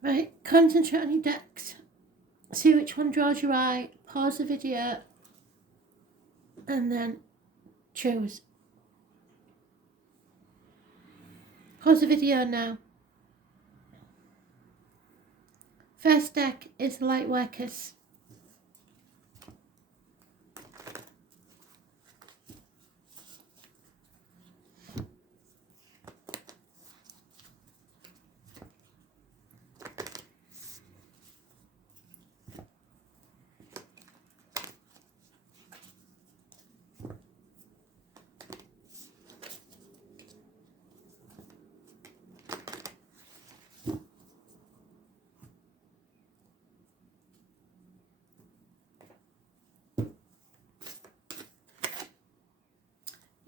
Right, concentrate on your decks. See which one draws your eye. Pause the video and then choose. Pause the video now. First deck is Light Workers.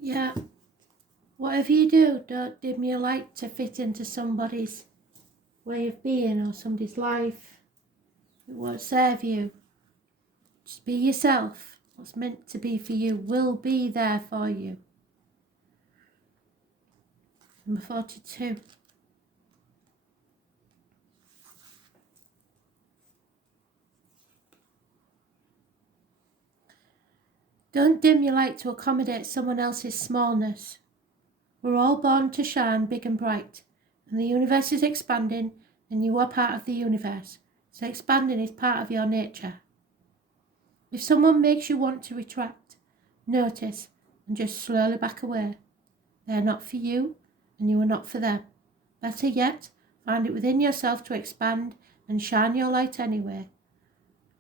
Yeah, whatever you do, don't dim your light to fit into somebody's way of being or somebody's life. It won't serve you. Just be yourself. What's meant to be for you will be there for you. Number 42. Don't dim your light to accommodate someone else's smallness. We're all born to shine big and bright, and the universe is expanding, and you are part of the universe, so expanding is part of your nature. If someone makes you want to retract, notice and just slowly back away. They are not for you, and you are not for them. Better yet, find it within yourself to expand and shine your light anyway.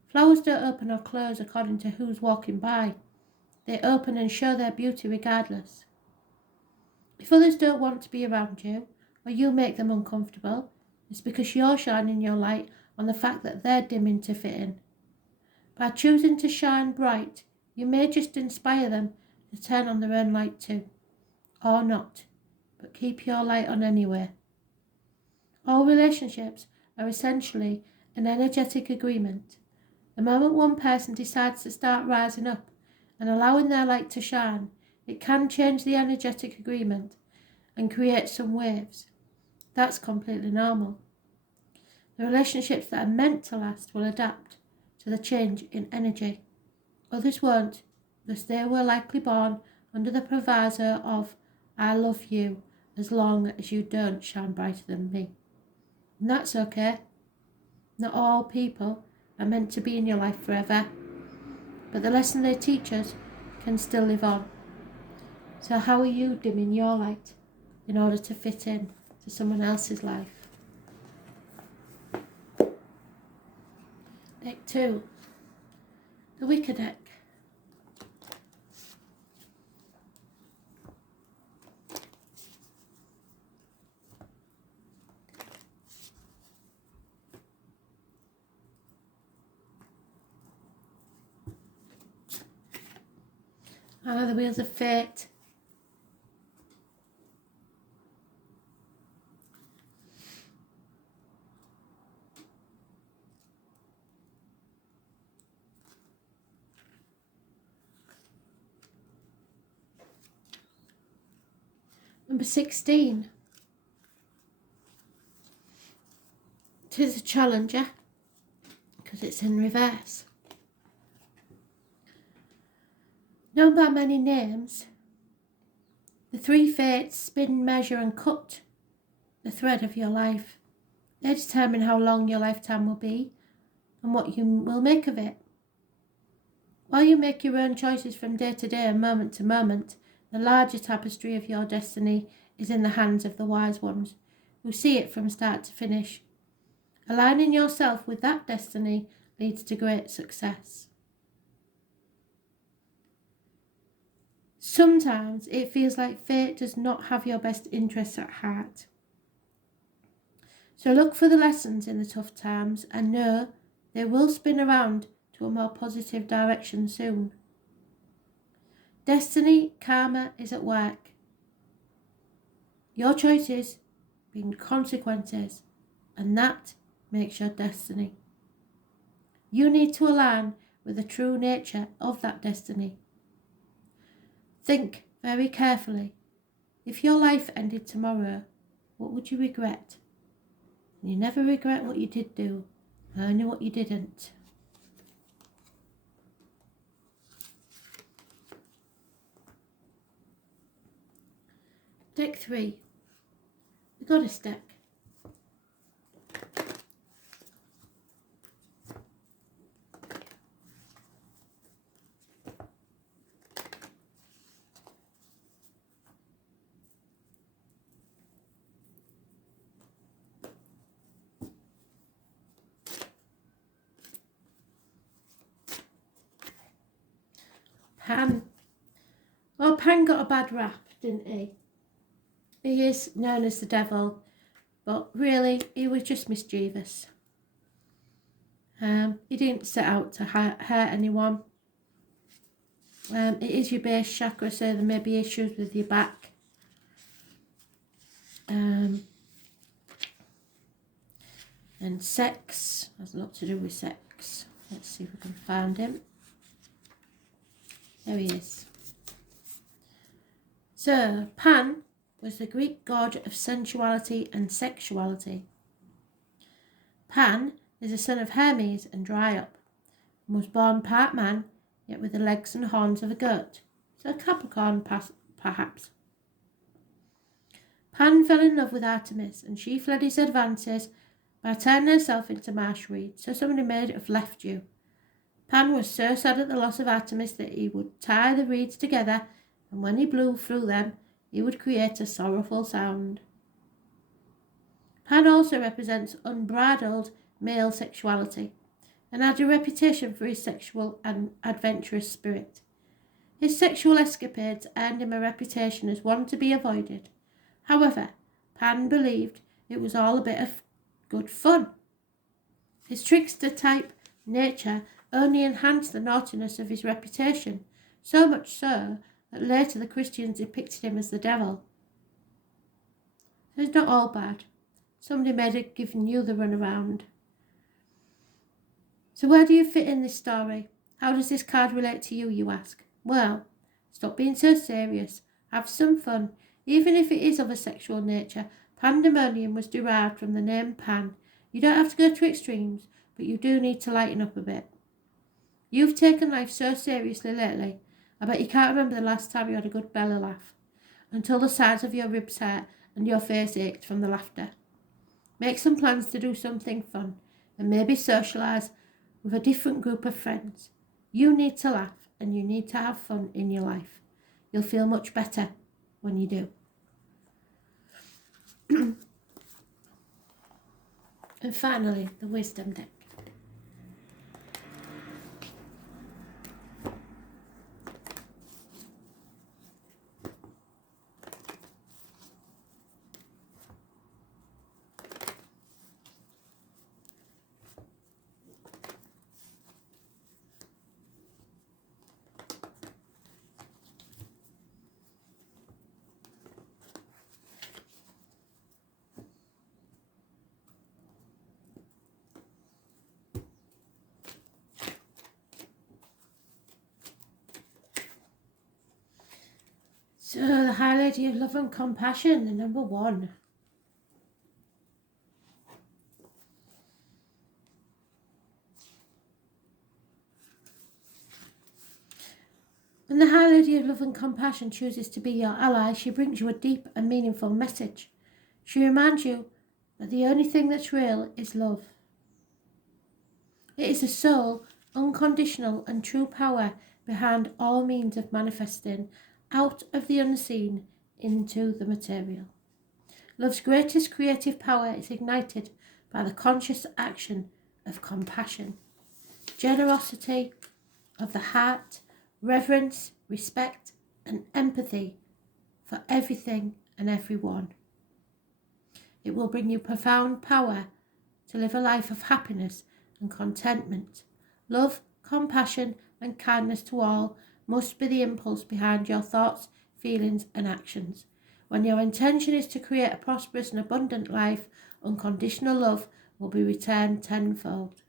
Flowers don't open or close according to who's walking by. They open and show their beauty regardless. If others don't want to be around you, or you make them uncomfortable, it's because you're shining your light on the fact that they're dimming to fit in. By choosing to shine bright, you may just inspire them to turn on their own light too. Or not, but keep your light on anyway. All relationships are essentially an energetic agreement. The moment one person decides to start rising up and allowing their light to shine, it can change the energetic agreement and create some waves. That's completely normal. The relationships that are meant to last will adapt to the change in energy. Others won't, because they were likely born under the proviso of, I love you as long as you don't shine brighter than me. And that's okay. Not all people are meant to be in your life forever, but the lesson they teach us can still live on. So how are you dimming your light in order to fit in to someone else's life? Deck 2, the Wicker deck. The Wheels of Fate. Number 16. It is a challenger because it's in reverse. Known by many names, the three fates spin, measure and cut the thread of your life. They determine how long your lifetime will be and what you will make of it. While you make your own choices from day to day and moment to moment, the larger tapestry of your destiny is in the hands of the wise ones, who see it from start to finish. Aligning yourself with that destiny leads to great success. Sometimes it feels like fate does not have your best interests at heart. So look for the lessons in the tough times and know they will spin around to a more positive direction soon. Destiny, karma is at work. Your choices bring consequences, and that makes your destiny. You need to align with the true nature of that destiny. Think very carefully. If your life ended tomorrow, what would you regret? You never regret what you did do, only what you didn't. Deck 3, the Goddess deck. Pan. Well, Pan got a bad rap, didn't he? He is known as the devil, but really he was just mischievous. He didn't set out to hurt anyone. It is your base chakra, so there may be issues with your back. And sex has a lot to do with sex. Let's see if we can find him. There he is. So, Pan was the Greek god of sensuality and sexuality. Pan is the son of Hermes and Dryop, and was born part man, yet with the legs and horns of a goat. So Capricorn, perhaps. Pan fell in love with Artemis, and she fled his advances by turning herself into marsh reed, so somebody may have left you. Pan was so sad at the loss of Artemis that he would tie the reeds together, and when he blew through them, he would create a sorrowful sound. Pan also represents unbridled male sexuality, and had a reputation for his sexual and adventurous spirit. His sexual escapades earned him a reputation as one to be avoided. However, Pan believed it was all a bit of good fun. His trickster-type nature only enhanced the naughtiness of his reputation, so much so that later the Christians depicted him as the devil. So it's not all bad. Somebody may have given you the runaround. So where do you fit in this story? How does this card relate to you, you ask? Well, stop being so serious. Have some fun. Even if it is of a sexual nature, pandemonium was derived from the name Pan. You don't have to go to extremes, but you do need to lighten up a bit. You've taken life so seriously lately, I bet you can't remember the last time you had a good belly laugh, until the sides of your ribs hurt and your face ached from the laughter. Make some plans to do something fun, and maybe socialise with a different group of friends. You need to laugh, and you need to have fun in your life. You'll feel much better when you do. And finally, the wisdom deck. So, the High Lady of Love and Compassion, the number 1. When the High Lady of Love and Compassion chooses to be your ally, she brings you a deep and meaningful message. She reminds you that the only thing that's real is love. It is the sole, unconditional and true power behind all means of manifesting out of the unseen into the material. Love's greatest creative power is ignited by the conscious action of compassion, generosity of the heart, reverence, respect, and empathy for everything and everyone. It will bring you profound power to live a life of happiness and contentment. Love, compassion, and kindness to all must be the impulse behind your thoughts, feelings, and actions. When your intention is to create a prosperous and abundant life, unconditional love will be returned tenfold.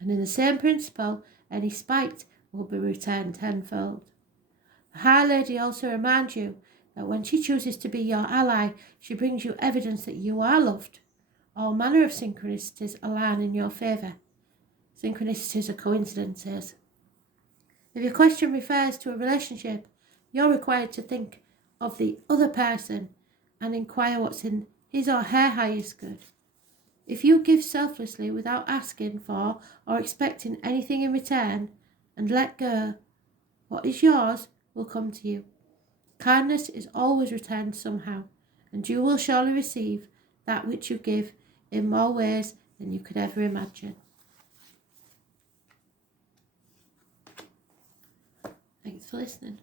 And in the same principle, any spite will be returned tenfold. The High Lady also reminds you that when she chooses to be your ally, she brings you evidence that you are loved, All manner of synchronicities align in your favour. Synchronicities are coincidences. If your question refers to a relationship, you're required to think of the other person and inquire what's in his or her highest good. If you give selflessly without asking for or expecting anything in return and let go, what is yours will come to you. Kindness is always returned somehow, and you will surely receive that which you give in more ways than you could ever imagine. Thanks for listening.